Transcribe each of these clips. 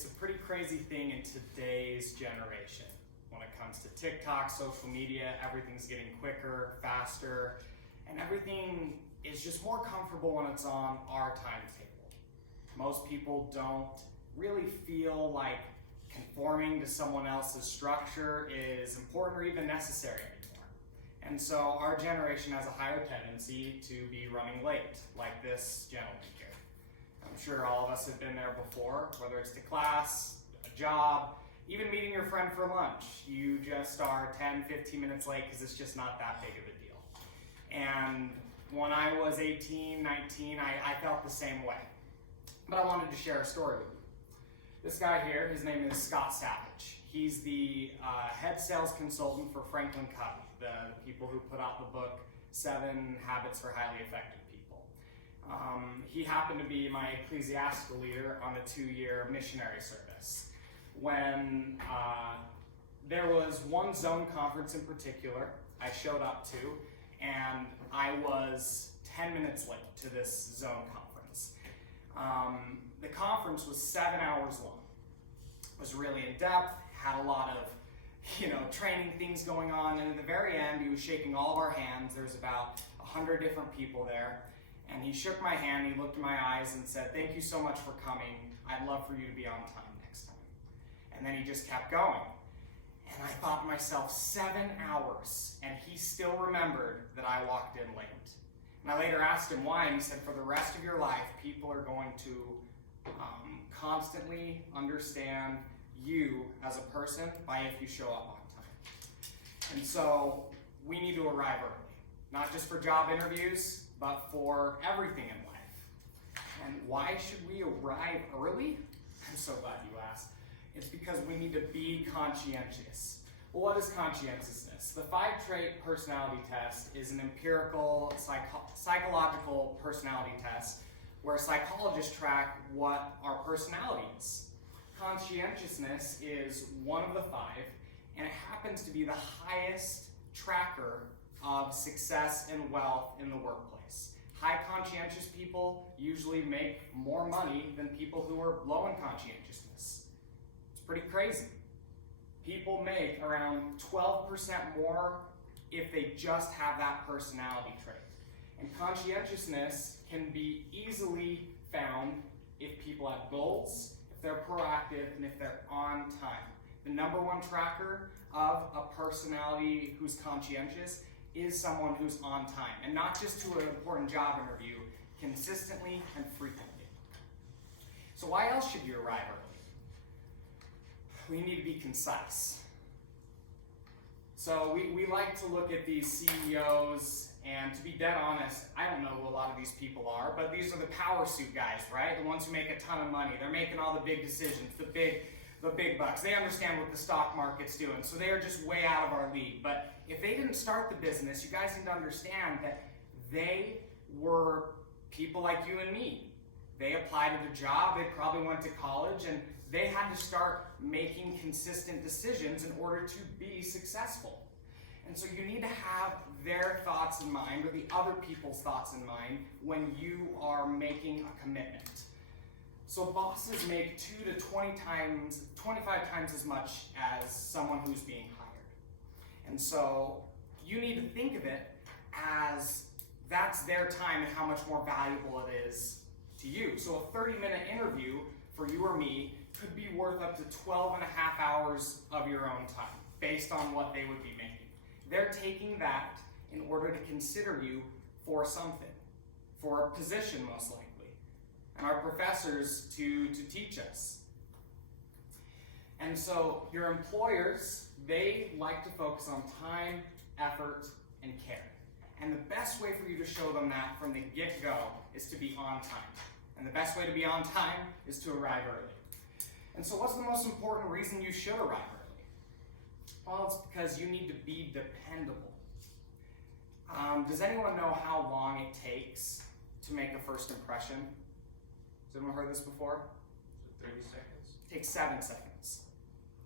it's a pretty crazy thing in today's generation. When it comes to TikTok, social media, everything's getting quicker, faster, and everything is just more comfortable when it's on our timetable. Most people don't really feel like conforming to someone else's structure is important or even necessary anymore. And so our generation has a higher tendency to be running late, like this gentleman here. I'm sure all of us have been there before, whether it's to class, a job, even meeting your friend for lunch. You just are 10, 15 minutes late because it's just not that big of a deal. And when I was 18, 19, I felt the same way. But I wanted to share a story with you. This guy here, his name is Scott Savage. He's the head sales consultant for Franklin Covey, the people who put out the book, 7 Habits for Highly Effective People. He happened to be my ecclesiastical leader on a 2-year missionary service. When there was one zone conference in particular I showed up to, and I was 10 minutes late to this zone conference. The conference was 7 hours long. It was really in depth, had a lot of training things going on, and at the very end, he was shaking all of our hands. There was about 100 different people there, and he shook my hand, he looked in my eyes and said, "Thank you so much for coming. I'd love for you to be on time next time." And then he just kept going. And I thought to myself, 7 hours, and he still remembered that I walked in late. And I later asked him why, and he said, for the rest of your life, people are going to constantly understand you as a person by if you show up on time. And so we need to arrive early, not just for job interviews, but for everything in life. And why should we arrive early? I'm so glad you asked. It's because we need to be conscientious. Well, what is conscientiousness? The 5-trait personality test is an empirical psychological personality test where psychologists track what our personality is. Conscientiousness is one of the 5, and it happens to be the highest tracker of success and wealth in the workplace. High conscientious people usually make more money than people who are low in conscientiousness. It's pretty crazy. People make around 12% more if they just have that personality trait. And conscientiousness can be easily found if people have goals, if they're proactive, and if they're on time. The number 1 tracker of a personality who's conscientious is someone who's on time, and not just to an important job interview, consistently and frequently. So why else should you arrive early? We need to be concise. So we like to look at these CEOs, and to be dead honest, I don't know who a lot of these people are, but these are the power suit guys, right? The ones who make a ton of money. They're making all the big decisions, the big bucks. They understand what the stock market's doing, so they are just way out of our league. But if they didn't start the business, you guys need to understand that they were people like you and me. They applied at a job, they probably went to college, and they had to start making consistent decisions in order to be successful. And so you need to have their thoughts in mind, or the other people's thoughts in mind, when you are making a commitment. So bosses make 2 to 25 times as much as someone who's being hired. And so you need to think of it as that's their time and how much more valuable it is to you. So a 30-minute interview for you or me could be worth up to 12 and a half hours of your own time, based on what they would be making. They're taking that in order to consider you for something, for a position most likely, and our professors to teach us. And so your employers, they like to focus on time, effort, and care. And the best way for you to show them that from the get-go is to be on time. And the best way to be on time is to arrive early. And so what's the most important reason you should arrive early? Well, it's because you need to be dependable. Does anyone know how long it takes to make a first impression? Has anyone heard this before? 30 seconds? It takes 7 seconds.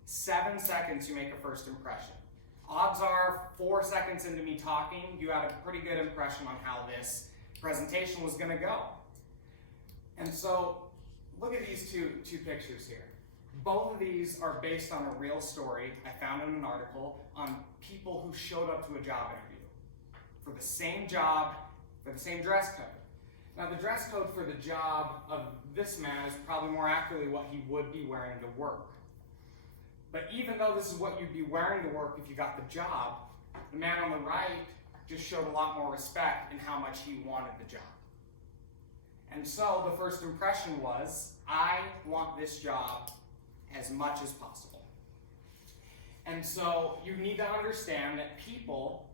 7 seconds you make a first impression. Odds are 4 seconds into me talking, you had a pretty good impression on how this presentation was going to go. And so look at these two pictures here. Both of these are based on a real story I found in an article on people who showed up to a job interview for the same job, for the same dress code. Now, the dress code for the job of this man is probably more accurately what he would be wearing to work. But even though this is what you'd be wearing to work if you got the job, the man on the right just showed a lot more respect in how much he wanted the job. And so the first impression was, I want this job as much as possible. And so you need to understand that people,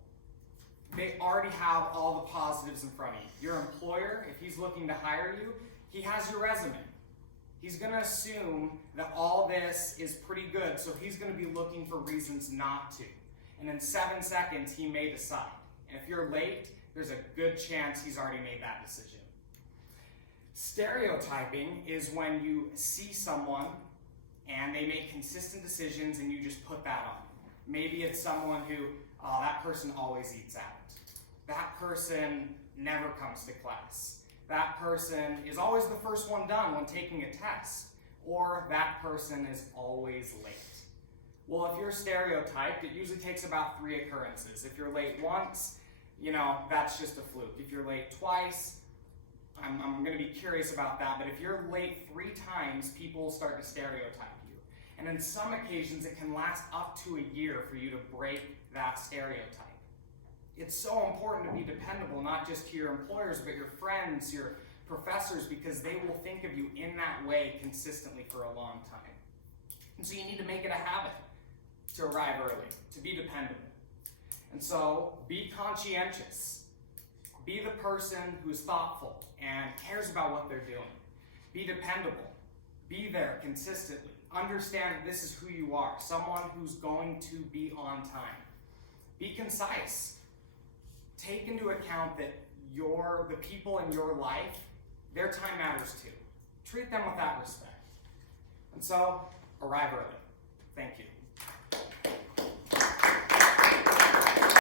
they already have all the positives in front of you. Your employer, if he's looking to hire you, he has your resume. He's going to assume that all this is pretty good, so he's going to be looking for reasons not to. And in 7 seconds, he may decide. And if you're late, there's a good chance he's already made that decision. Stereotyping is when you see someone and they make consistent decisions and you just put that on. Maybe it's someone who, oh, that person always eats out. That person never comes to class. That person is always the first one done when taking a test. Or that person is always late. Well, if you're stereotyped, it usually takes about 3 occurrences. If you're late once, that's just a fluke. If you're late twice, I'm going to be curious about that, but if you're late 3 times, people start to stereotype you. And in some occasions, it can last up to a year for you to break that stereotype. It's so important to be dependable, not just to your employers, but your friends, your professors, because they will think of you in that way consistently for a long time. And so you need to make it a habit to arrive early, to be dependable. And so be conscientious. Be the person who's thoughtful and cares about what they're doing. Be dependable. Be there consistently. Understand that this is who you are, someone who's going to be on time. Be concise. Take into account that the people in your life, their time matters too. Treat them with that respect. And so, arrive early. Thank you.